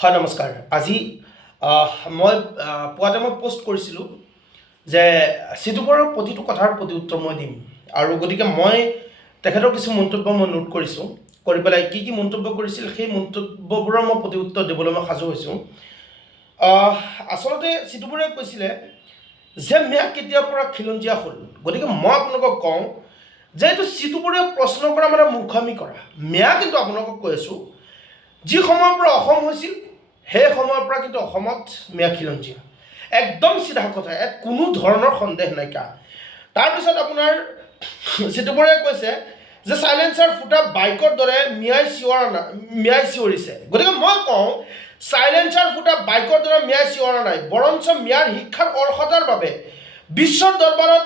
হয় নমস্কাৰ। আজি মই পুৱাতে মই পোষ্ট কৰিছিলোঁ যে চিটুপৰৰ প্ৰতিটো কথাৰ প্ৰতি উত্তৰ মই দিম আৰু গতিকে মই তেখেতৰ কিছু মন্তব্য মই নোট কৰিছোঁ কৰি পেলাই কি মন্তব্য কৰিছিল সেই মন্তব্যবোৰৰ মই প্ৰতি উত্তৰ দিবলৈ মই সাজু হৈছোঁ। আচলতে চিটুপৰে কৈছিলে যে ম্যাগ কেতিয়াৰ পৰা খিলঞ্জীয়া হ'ল, গতিকে মই আপোনালোকক কওঁ যে এইটো চিটুপৰে প্ৰশ্ন কৰা মানে মূৰ্খামি কৰা। ম্যাগ কিন্তু আপোনালোকক কৈ আছোঁ যি সময়ৰ পৰা অসম হৈছিল সেই সময়ৰ পৰা কিন্তু অসমত ম্যাগ খিলঞ্জীয়া, একদম চিধা কথা, ইয়াত কোনো ধৰণৰ সন্দেহ নাইকা। তাৰপিছত আপোনাৰ চিটুপৰে কৈছে যে চাইলেঞ্চাৰ ফুটা বাইকৰ দৰে মিয়াই চিঞৰিছে। গতিকে মই কওঁ চাইলেঞ্চাৰ ফুটা বাইকৰ দৰে মিয়াই চিঞৰা নাই, বৰঞ্চ মিয়াৰ শিক্ষাৰ অৰ্হতাৰ বাবে বিশ্বৰ দৰবাৰত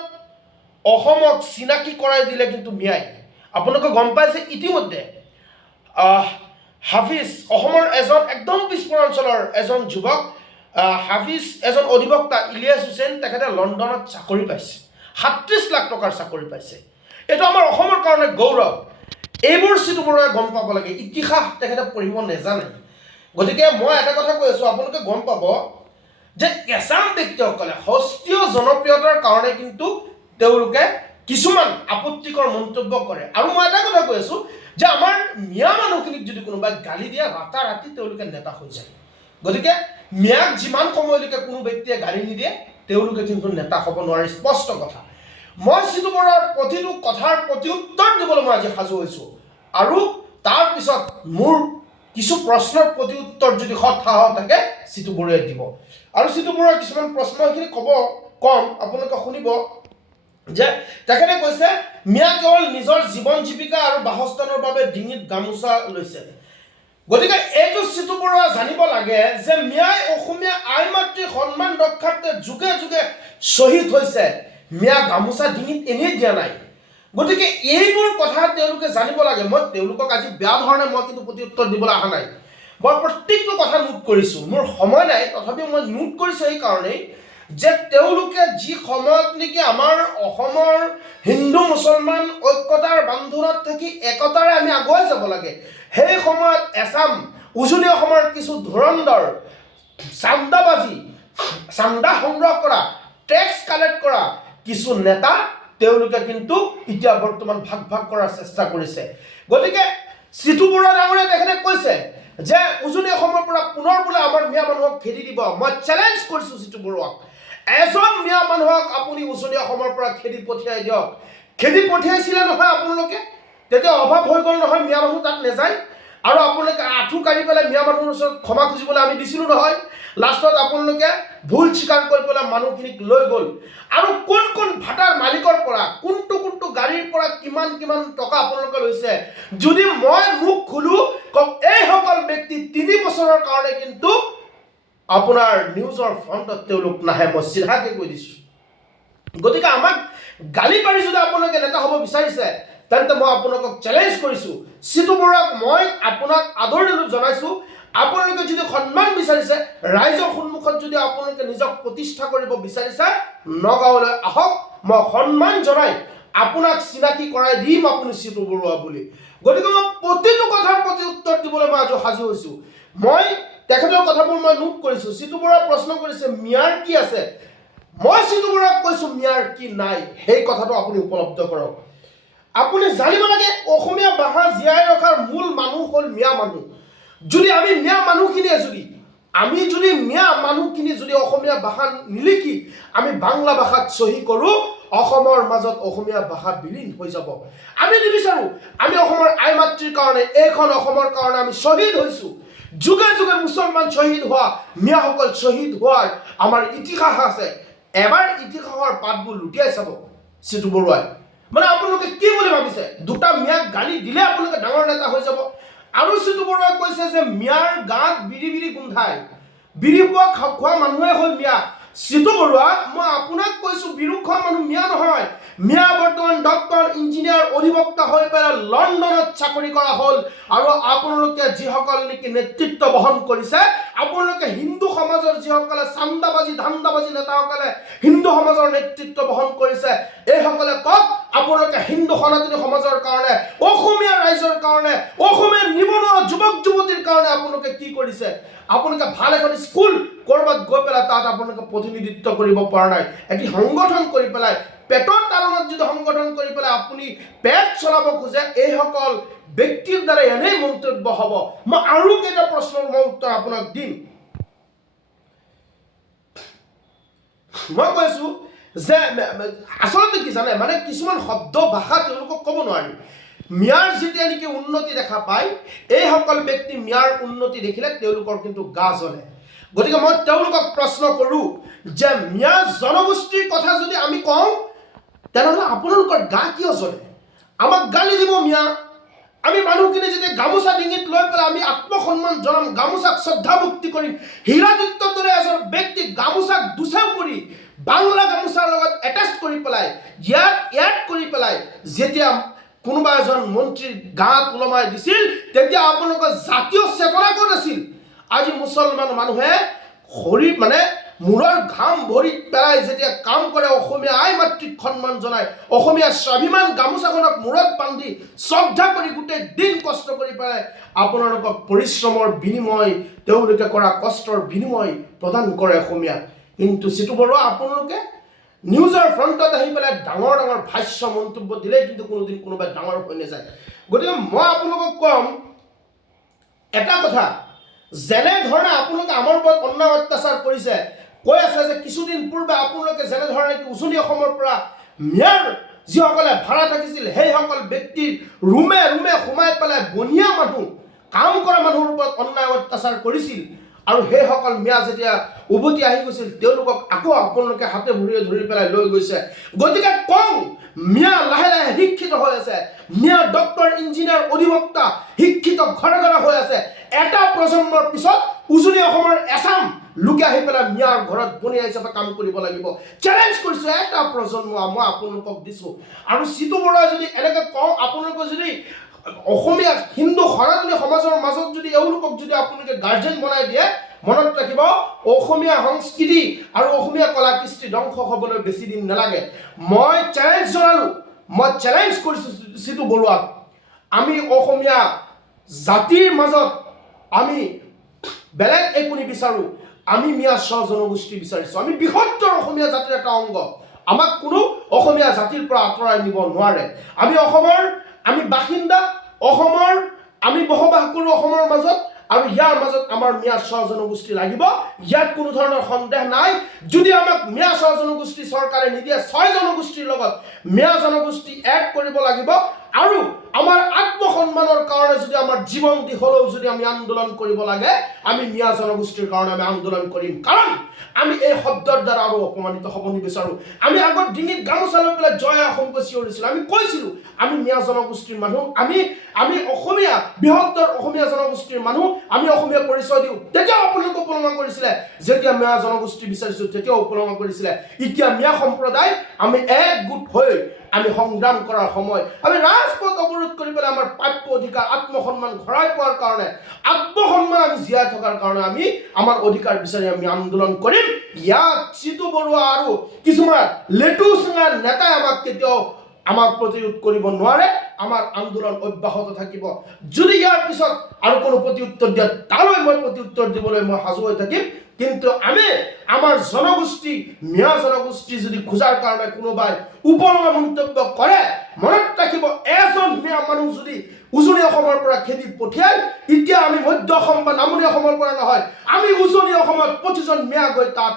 অসমক চিনাকি কৰাই দিলে কিন্তু মিয়াই। আপোনালোকে গম পাইছে ইতিমধ্যে হাফিজ অসমৰ এজন একদম পিছপৰা অঞ্চলৰ এজন যুৱক হাফিজ এজন অধিবক্তা ইলিয়াছ হুছেইন, তেখেতে লণ্ডনত চাকৰি পাইছে, ৩৭ লাখ টকাৰ চাকৰি পাইছে। এইটো আমাৰ অসমৰ কাৰণে গৌৰৱ। এইবোৰ চিটুপৰে গম পাব লাগে, ইতিহাস তেখেতে পঢ়িব নেজানে। গতিকে মই এটা কথা কৈ আছোঁ, আপোনালোকে গম পাব যে এছাম ব্যক্তিসকলে হস্তীয় জনপ্ৰিয়তাৰ কাৰণে কিন্তু তেওঁলোকে কিছুমান আপত্তিকৰ মন্তব্য কৰে। আৰু মই এটা কথা কৈ আছোঁ যে আমাৰ মিয়া মানুহখিনিক যদি কোনোবাই গালি দিয়ে ৰাতাৰাতি তেওঁলোকে নেতা হৈ যায়। গতিকে মিয়াক যিমান সময়লৈকে কোনো ব্যক্তিয়ে গালি নিদিয়ে তেওঁলোকে কিন্তু নেতা হ'ব নোৱাৰে, স্পষ্ট কথা। মই চিটুপৰৰ প্ৰতিটো কথাৰ প্ৰতি উত্তৰ দিবলৈ মই আজি সাজু হৈছোঁ আৰু তাৰপিছত মোৰ কিছু প্ৰশ্নৰ প্ৰতি উত্তৰ যদি সৎসাহস থাকে চিটুপৰে দিব। আৰু চিটুপৰৰ কিছুমান প্ৰশ্ন এইখিনি কম, আপোনালোকে শুনিব যে তেখেতে কৈছে মিয়া কেৱল নিজৰ জীৱন জীৱিকা আৰু বাসস্থানৰ বাবে ডিঙিত গামোচা লৈছে। গতিকে এইটো চিটুপৰে জানিব লাগে যে মিয়াই অসমীয়া আই মাতৃৰ সন্মান ৰক্ষাৰ্থে যুগে যুগে শ্বহীদ হৈছে, মিয়া গামোচা ডিঙিত এনেই দিয়া নাই। গতিকে এইবোৰ কথা তেওঁলোকে জানিব লাগে। মই তেওঁলোকক আজি বেয়া ধৰণে মই কিন্তু প্ৰতি উত্তৰ দিবলৈ অহা নাই, মই প্ৰত্যেকটো কথা নোট কৰিছোঁ, মোৰ সময় নাই তথাপিও মই নোট কৰিছোঁ এইকাৰণেই যে তেওঁলোকে যি সময়ত নেকি আমাৰ অসমৰ হিন্দু মুছলমান ঐক্যতাৰ বান্ধোনত থাকি একতাৰে আমি আগুৱাই যাব লাগে, সেই সময়ত এছাম উজনি অসমৰ কিছু ধুৰন্ধৰ চান্দা সংগ্ৰহ কৰা, টেক্স কালেক্ট কৰা কিছু নেতা তেওঁলোকে কিন্তু এতিয়া বৰ্তমান ভাগ কৰাৰ চেষ্টা কৰিছে। গতিকে চিটুপৰে ডাঙৰীয়াই তেখেতে কৈছে যে উজনি অসমৰ পৰা পুনৰ বোলে আমাৰ মিয়া মানুহক খেদি দিব। মই চেলেঞ্জ কৰিছোঁ চিটুপৰক, এজন মিয়া মানুহক আপুনি উজনি অসমৰ পৰা খেদি পঠিয়াই দিয়ক। খেদি পঠিয়াইছিলে নহয় আপোনালোকে, তেতিয়া অভাৱ হৈ গ'ল নহয়, মিয়া মানুহ তাত নেযায়। আৰু আপোনালোকে আঁঠু কাঢ়ি পেলাই মিয়া মানুহৰ ওচৰত ক্ষমা খুজিবলৈ আমি দিছিলোঁ নহয়। লাষ্টত আপোনালোকে ভুল স্বীকাৰ কৰি পেলাই মানুহখিনিক লৈ গ'ল। আৰু কোন ভাটাৰ মালিকৰ পৰা কোনটো গাড়ীৰ পৰা কিমান টকা আপোনালোকে লৈছে যদি মই মুখ খোলো কম, এইসকল ব্যক্তি ৩ বছৰৰ কাৰণে কিন্তু আপোনাৰ নিউজৰ ফ্ৰণ্টত তেওঁলোক নাহে, মই চিধাকে কৈ দিছোঁ। গতিকে আমাক গালি পাৰি যদি আপোনালোকে নেতা হ'ব বিচাৰিছে তেন্তে মই আপোনালোকক চেলেঞ্জ কৰিছোঁ, চিটুপৰক মই আপোনাক আদৰণি জনাইছোঁ। আপোনালোকে যদি সন্মান বিচাৰিছে, ৰাইজৰ সন্মুখত যদি আপোনালোকে নিজক প্ৰতিষ্ঠা কৰিব বিচাৰিছে, নগাঁৱলৈ আহক, মই সন্মান জনাই আপোনাক চিনাকি কৰাই দিম আপুনি চিটুপৰ বুলি। গতিকে মই প্ৰতিটো কথাৰ প্ৰতি উত্তৰ দিবলৈ মই আজি সাজু হৈছোঁ। মই তেখেতৰ কথাবোৰ মই নোট কৰিছোঁ। চিটুপৰে প্ৰশ্ন কৰিছে মিয়াৰ কি আছে, মই চিটুপৰক কৈছোঁ মিয়াৰ কি নাই, সেই কথাটো আপুনি উপলব্ধ কৰক। আপুনি জানিব লাগে অসমীয়া ভাষা জীয়াই ৰখাৰ মূল মানুহ হ'ল মিয়া মানুহ। যদি আমি মিয়া মানুহখিনিয়ে যদি অসমীয়া ভাষা নিলিখি আমি বাংলা ভাষাত চহী কৰোঁ, অসমৰ মাজত অসমীয়া ভাষা বিলীন হৈ যাব। আমি নিবিচাৰোঁ। আমি অসমৰ আই মাতৃৰ কাৰণে, এইখন অসমৰ কাৰণে আমি শ্বহীদ হৈছোঁ। যুগে যুগে মুছলমান শ্বহীদ হোৱা, মিয়াসকল শ্বহীদ হোৱাৰ আমাৰ ইতিহাস আছে। এবাৰ ইতিহাসৰ পাতবোৰ লুটিয়াই চাব চিটুপৰাই। মানে আপোনালোকে কি বুলি ভাবিছে, দুটা মিয়াক গালি দিলে আপোনালোকে ডাঙৰ নেতা হৈ যাব? আৰু চিটুপৰাই কৈছে যে মিয়াৰ গাত বিৰি গোন্ধায়, বিৰি খোৱা মানুহে হ'ল মিয়া। চিটুপৰা, মই আপোনাক কৈছোঁ বিৰু খোৱা মানুহ মিয়া নহয়। মিয়া বৰ্তমান ডক্টৰ, ইঞ্জিনিয়াৰ, অধিবক্তা হৈ পেলাই লণ্ডনত চাকৰি কৰা হ'ল। আৰু আপোনালোকে যিসকল নেকি নেতৃত্ব বহন কৰিছে, আপোনালোকে হিন্দু সমাজৰ যিসকলে ধান্দাবাজি নেতাসকলে হিন্দু সমাজৰ নেতৃত্ব বহন কৰিছে, এইসকলে কওক আপোনালোকে হিন্দু সনাতনী সমাজৰ কাৰণে, অসমীয়া ৰাইজৰ কাৰণে, অসমীয়া নিবনুৱা যুৱক যুৱতীৰ কাৰণে আপোনালোকে কি কৰিছে? আপোনালোকে ভাল এখন স্কুল ক'ৰবাত গৈ পেলাই তাত আপোনালোকে প্ৰতিনিধিত্ব কৰিব পৰা নাই। এটি সংগঠন কৰি পেলাই পেটৰ তাৰণত যদি সংগঠন কৰি পেলাই আপুনি পেট চলাব খোজে, এইসকল ব্যক্তিৰ দ্বাৰা এনেই মন্তব্য হ'ব। মই আৰু কেইটা প্ৰশ্নৰ মই উত্তৰ আপোনাক দিম। মই কৈছো যে আচলতে কি জানে, মানে কিছুমান শব্দ ভাষা তেওঁলোকক ক'ব নোৱাৰি। মিয়াৰ যেতিয়া নেকি উন্নতি দেখা পায়, এইসকল ব্যক্তি মিয়াৰ উন্নতি দেখিলে তেওঁলোকৰ কিন্তু গা জ্বলে। গতিকে মই তেওঁলোকক প্ৰশ্ন কৰোঁ যে মিয়া জনগোষ্ঠীৰ কথা যদি আমি কওঁ, তেনেহ'লে আপোনালোকৰ গা কিয় জ্বলে? আমাক গালি দিব মিয়া। আমি মানুহখিনি যেতিয়া গামোচা ডিঙিত লৈ পেলাই আমি আত্মসন্মান জনাম, গামোচাক শ্ৰদ্ধা ভক্তি কৰিম। হীৰাদিত্যৰ দৰে এজন ব্যক্তিক গামোচাক দুচাও কৰি বাংলা গামোচাৰ লগত এটাচ কৰি পেলাই ইয়াত কৰি পেলাই যেতিয়া কোনোবা এজন মন্ত্ৰীৰ গাত ওলমাই দিছিল, তেতিয়া আপোনালোকৰ জাতীয় চেতনা ক'ত আছিল? আজি মুছলমান মানুহে শৰীৰ মানে মূৰৰ ঘাম ভৰিত পেলাই যেতিয়া কাম কৰে, অসমীয়া আই মাতৃক সন্মান জনাই, অসমীয়া স্বাভিমান গামোচাখনক মূৰত বান্ধি শ্ৰদ্ধা কৰি গোটেই দিন কষ্ট কৰি পেলাই আপোনালোকক পৰিশ্ৰমৰ বিনিময়, তেওঁলোকে কৰা কষ্টৰ বিনিময় প্ৰদান কৰে অসমীয়াক। কিন্তু চিতু বৰুৱা আপোনালোকে নিউজৰ ফ্ৰণ্টত আহি পেলাই ডাঙৰ ডাঙৰ ভাষ্য মন্তব্য দিলেই কিন্তু কোনোদিন কোনোবাই ডাঙৰ হৈ নাযায়। গতিকে মই আপোনালোকক ক'ম এটা কথা, যেনেধৰণে আপোনালোকে আমাৰ ওপৰত অন্যায় অত্যাচাৰ কৰিছে, কৈ আছে যে কিছুদিন পূৰ্বে আপোনালোকে যেনেধৰণে উজনি অসমৰ পৰা মিয়াৰ যিসকলে ভাড়া থাকিছিল, সেইসকল ব্যক্তিৰ ৰুমে ৰুমে সোমাই পেলাই বনিয়া মানুহ, কাম কৰা মানুহৰ ওপৰত অন্যায় অত্যাচাৰ কৰিছিল, আৰু সেইসকল মিয়া যেতিয়া উভতি আহি গৈছিল, তেওঁলোকক আকৌ আপোনালোকে হাতে ভৰিয়ে ধৰি পেলাই লৈ গৈছে। গতিকে কওঁ, মিয়া লাহে লাহে শিক্ষিত হৈ আছে, মিয়া ডক্টৰ, ইঞ্জিনিয়াৰ, অধিবক্তা শিক্ষিত ঘৰে ঘৰে হৈ আছে। এটা প্ৰজন্মৰ পিছত উজনি অসমৰ এছাম লোকে আহি পেলাই মিয়াৰ ঘৰত বনিয়া হিচাপে কাম কৰিব লাগিব। চেলেঞ্জ কৰিছোঁ, এটা প্ৰজন্ম মই আপোনালোকক দিছোঁ। আৰু চিতু বৰুৱাই যদি এনেকৈ কওঁ, আপোনালোকে যদি অসমীয়া হিন্দু সনাতনী সমাজৰ মাজত যদি এওঁলোকক যদি আপোনালোকে গাৰ্জেন বনাই দিয়ে, মনত ৰাখিব অসমীয়া সংস্কৃতি আৰু অসমীয়া কলা কৃষ্টি ধ্বংস হ'বলৈ বেছি দিন নালাগে। মই চেলেঞ্জ জনালোঁ, মই চেলেঞ্জ কৰিছোঁ চিতু বৰুৱাক। আমি অসমীয়া জাতিৰ মাজত আমি বেলেগ একো নিবিচাৰোঁ, আমি মিয়া স্ব জনগোষ্ঠী বিচাৰিছোঁ। আমি বৃহত্তৰ অসমীয়া জাতিৰ এটা অংগ, আমাক কোনো অসমীয়া জাতিৰ পৰা আঁতৰাই নিব নোৱাৰে। আমি অসমৰ, আমি বাসিন্দা অসমৰ, আমি বসবাস কৰোঁ অসমৰ মাজত, আৰু ইয়াৰ মাজত আমাৰ মিয়া স্ব জনগোষ্ঠী লাগিব, ইয়াত কোনো ধৰণৰ সন্দেহ নাই। যদি আমাক মিয়া স্ব জনগোষ্ঠী চৰকাৰে নিদিয়ে, 6 জনগোষ্ঠীৰ লগত মিয়া জনগোষ্ঠী এড কৰিব লাগিব। আৰু আমাৰ আত্মসন্মানৰ কাৰণে যদি আমাৰ জীৱন দি হ'লেও যদি আমি আন্দোলন কৰিব লাগে, আমি মিয়া জনগোষ্ঠীৰ কাৰণে আমি আন্দোলন কৰিম। কাৰণ আমি এই শব্দৰ দ্বাৰা আৰু অপমানিত হ'ব নিবিচাৰোঁ। আমি আগত ডিঙিত গামোচা লৈ পেলাই জয় অসমকৈ চিঞৰিছিলোঁ, আমি কৈছিলোঁ আমি মিয়া জনগোষ্ঠীৰ মানুহ, আমি অসমীয়া, বৃহত্তৰ অসমীয়া জনগোষ্ঠীৰ মানুহ, আমি অসমীয়া পৰিচয় দিওঁ। তেতিয়াও আপোনালোকে উপলুঙা কৰিছিলে, যেতিয়া মিয়া জনগোষ্ঠী বিচাৰিছোঁ তেতিয়াও উপলুঙা কৰিছিলে। এতিয়া মিয়া সম্প্ৰদায় আমি একগোট হৈ আমি সংগ্ৰাম কৰাৰ সময়। আমি ৰাজপথ অৱৰোধ কৰি পেলাই আমাৰ প্ৰাপ্য অধিকাৰ, আত্মসন্মান ঘূৰাই পোৱাৰ কাৰণে, আত্মসন্মান আমি জীয়াই থকাৰ কাৰণে আমি আমাৰ অধিকাৰ বিচাৰি আমি আন্দোলন কৰিম। ইয়াত চিতু বৰুৱা আৰু কিছুমান লেটু চুঙা নেতাই আমাক কেতিয়াও প্ৰতিৰোধ কৰিব নোৱাৰে। আমাৰ আন্দোলন অব্যাহত থাকিব। যদি ইয়াৰ পিছত আৰু কোনো প্ৰত্যুত্তৰ দিয়ে, তালৈ মই প্ৰত্যুত্তৰ দিবলৈ মই সাজু হৈ থাকিম। কিন্তু আমি আমাৰ জনগোষ্ঠী, মিয়া জনগোষ্ঠী যদি খোজাৰ কাৰণে কোনোবাই উপলুঙা মন্তব্য কৰে, মনত ৰাখিব এজন মিয়া মানুহ যদি উজনি অসমৰ পৰা খেদি পঠিয়াই, এতিয়া আমি মধ্য অসম বা নামনি অসমৰ পৰা নহয়, আমি উজনি অসমত প্ৰতিজন মিয়া গৈ তাত